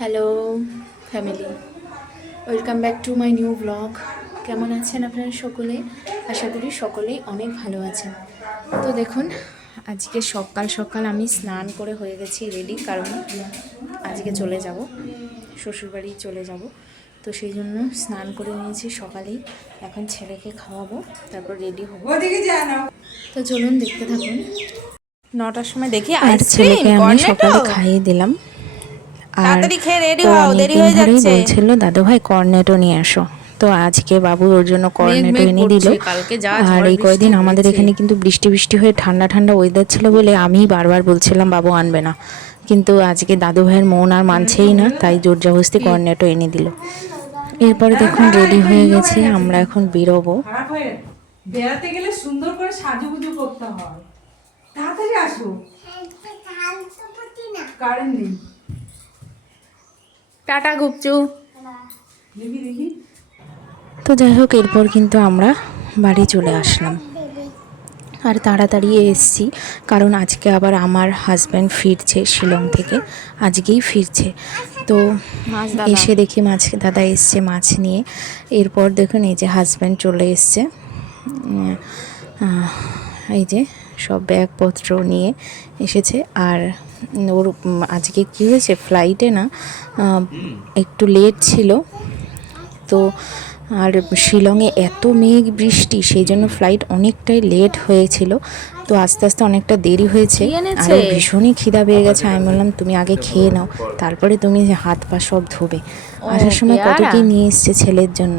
Hello family, welcome back to my new blog. কেমন আছেন আপনারা সকলে? আশা করি সকলেই অনেক ভালো আছেন। তো দেখুন, আজকে সকাল সকাল আমি স্নান করে হয়ে গেছি রেডি, কারণ আজকে চলে যাব, শ্বশুরবাড়ি চলে যাব। তো সেই জন্য স্নান করে নিয়েছি সকালেই। এখন ছেলেকে খাওয়াবো, তারপর রেডি হবো। তো চলুন দেখতে থাকুন। 9টার সময় দেখি আর ছেলেকে আমি সকালে খাইয়ে দিলাম। আর তাড়াতাড়ি খেয়ে রেডি ও হও, দেরি অনেকদিন হয়ে ধরেই যাচ্ছে। বলছিল দাদু ভাই কর্নেটো নিয়ে আসো। তো আজকে বাবু ওর জন্য মেঘ কর্নেটো মেঘ এনে দিল। করছে, কালকে যা আর ঝড় এই বৃষ্টি কয়েকদিন আমাদের হয়েছে। এখানে কিন্তু বৃষ্টি বৃষ্টি হয়ে ঠান্ডা ঠান্ডা ওয়েদার ছিল বলে আমি বারবার বলছিলাম বাবু আনবে না, কিন্তু আজকে দাদু ভাইয়ের মন আর মানছেই না, তাই জোর জবরদস্তি কর্নেটো এনে দিল। এরপরে দেখুন রেডি হয়ে গেছে, আমরা এখন বেরোবো। বেড়াতে গেলে সুন্দর করে সাজুগুজু করতে হয়। তাড়াতাড়ি আসো, কারেন্ট নেই। টাটা গুপচু। দেখি দেখি। তো যাই হোক, এরপর কিন্তু আমরা বাড়ি চলে আসলাম আর তাড়াতাড়ি এসেছি, কারণ আজকে আবার আমার হাজব্যান্ড ফিরছে শিলং থেকে, আজকেই ফিরছে। তো মাছ দাদা। এসে দেখি মাছ দাদা এসছে মাছ নিয়ে। এরপর দেখুন এই যে হাজব্যান্ড চলে এসছে, এই যে সব ব্যাগপত্র নিয়ে এসেছে। আর ওর আজকে কী হয়েছে, ফ্লাইটে না একটু লেট ছিল। তো আর শিলংয়ে এত মেঘ বৃষ্টি, সেই জন্য ফ্লাইট অনেকটাই লেট হয়েছিল। তো আস্তে আস্তে অনেকটা দেরি হয়েছে। কি এনেছে? আর ওর ভীষণই খিদা পেয়ে গেছে। আমি বললাম তুমি আগে খেয়ে নাও, তারপরে তুমি হাত পা সব ধোবে। আসার সময় কত পেয়ারা? কি নিয়ে এসছে ছেলের জন্য।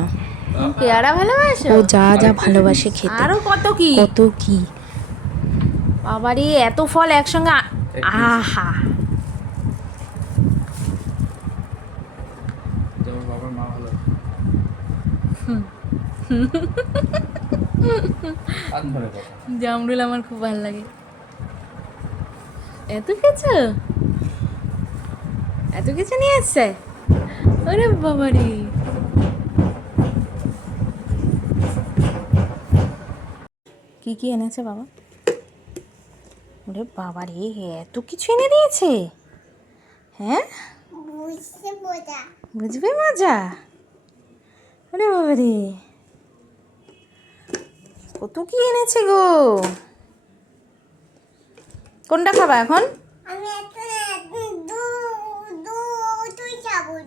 পেয়ারা ভালোবাসো? ও যা যা ভালোবাসে খেতে, আরো কত কি? কত কি। বাবারে, এত ফল একসঙ্গে আহা। যেমন বাবার মা ভালো কান ধরে কথা। জামরুল আমার খুব ভালো লাগে। এত কিছু, এত কিছু নিয়ে এসছে। ওরে বাবারে, কি কি এনেছে বাবা? ওরে বাবারে, এত কিছু এনে দিয়েছে। হ্যাঁ, বুঝবে মজা। ওরে বাবারে, কত কি এনেছে গো। কোনটা খাবা এখন?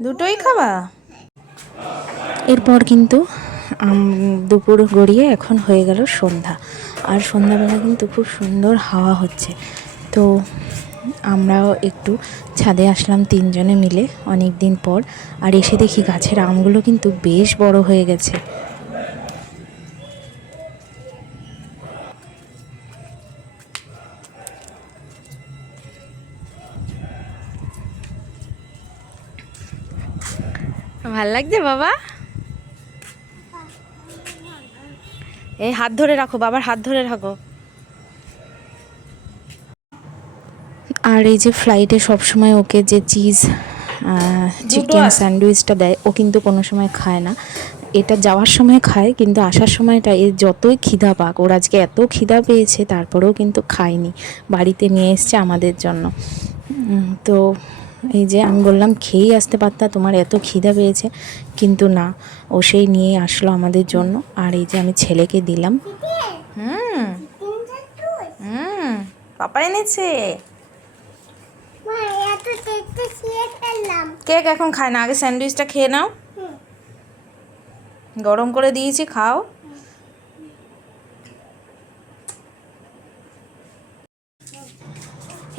দুটোই খাবা? এরপর কিন্তু দুপুর গড়িয়ে এখন হয়ে গেল সন্ধ্যা। আর সন্ধ্যাবেলা কিন্তু খুব সুন্দর হাওয়া হচ্ছে। তো আমরাও একটু ছাদে আসলাম তিনজনে মিলে অনেক দিন পর। আর এসে দেখি গাছের আমগুলো কিন্তু বেশ বড় হয়ে গেছে। ভাল লাগছে বাবা? এই হাত ধরে রাখো, বাবার হাত ধরে রাখো। আর এই যে ফ্লাইটে সবসময় ওকে যে চিজ চিকেন স্যান্ডউইচটা দেয়, ও কিন্তু কোনো সময় খায় না। এটা যাওয়ার সময় খায়, কিন্তু আসার সময়টা এর যতই খিদা পাক, ওর আজকে এত খিদা পেয়েছে তারপরেও কিন্তু খায়নি, বাড়িতে নিয়ে এসছে আমাদের জন্য। তো এই যে আমি বললাম খেয়েই আসতে পারতা, তোমার এত খিদা পেয়েছে, কিন্তু না, ও সেই নিয়ে আসলো আমাদের জন্য। আর এই যে আমি ছেলেকে দিলাম। হুম হুম, পাপা এনেছে কেক। এখন খায় না, আগে স্যান্ডউইচটা খেয়ে নাও, গরম করে দিয়েছি, খাও।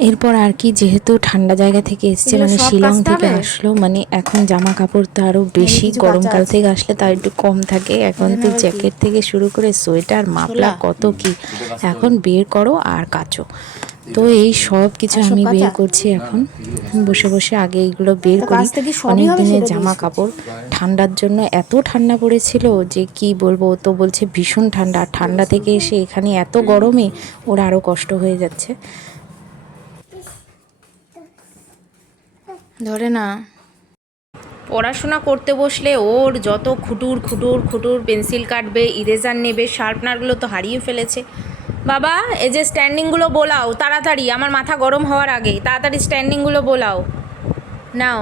এরপর আর কি, যেহেতু ঠান্ডা জায়গা থেকে এসছে, এগুলো মানে সব শিলং কাচতে থেকে হবে? আসলো, মানে এখন জামা কাপড় তো আরও বেশি, কিছু গরমকাল কাঁচা আছে। থেকে আসলে তার একটু কম থাকে। এখন এখানে তো আবার কি? জ্যাকেট থেকে শুরু করে সোয়েটার মাফলার ছোলা? কত কি এখন বের করো আর কাচো। তো এই সব কিছু আর সব আমি বের কাঁচা? করছি এখন বসে বসে। আগে এইগুলো বের তো করি। কাচতে কি সবই অনেক হবে দিনের সেটা জামা জিজ্ঞেস করছি। কাপড়, ঠান্ডার জন্য এত ঠান্ডা পড়েছিল যে কি বলবো। ও তো বলছে ভীষণ ঠান্ডা, আর ঠান্ডা থেকে এসে এখানে এত গরমে ওর আরও কষ্ট হয়ে যাচ্ছে। ধরে না, পড়াশোনা করতে বসলে ওর যত খুটুর খুটুর খুটুর, পেন্সিল কাটবে, ইরেজার নেবে, শার্পনারগুলো তো হারিয়ে ফেলেছে। বাবা, এই যে স্ট্যান্ডিংগুলো বোলাও তাড়াতাড়ি, আমার মাথা গরম হওয়ার আগে তাড়াতাড়ি স্ট্যান্ডিংগুলো বোলাও। নাও,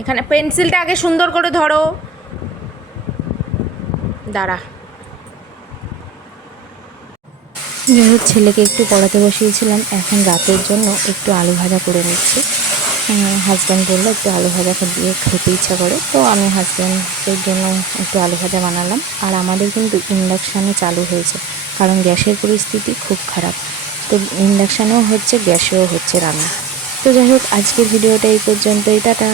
এখানে পেন্সিলটা আগে সুন্দর করে ধরো, দাঁড়া। যাই হোক, ছেলেকে একটু পড়াতে বসিয়েছিলাম, এখন রাতের জন্য একটু আলু ভাজা করে নিচ্ছি। হাজব্যান্ড বললো একটু আলু ভাজা দিয়ে খেতে ইচ্ছা করে, তো আমি হাজব্যান্ডের জন্য একটু আলু ভাজা বানালাম। আর আমাদের কিন্তু ইন্ডাকশানে চালু হয়েছে, কারণ গ্যাসের পরিস্থিতি খুব খারাপ, তো ইন্ডাকশানেও হচ্ছে, গ্যাসেও হচ্ছে রান্না। তো যাই হোক, আজকের ভিডিওটা এই পর্যন্তই, টাটা।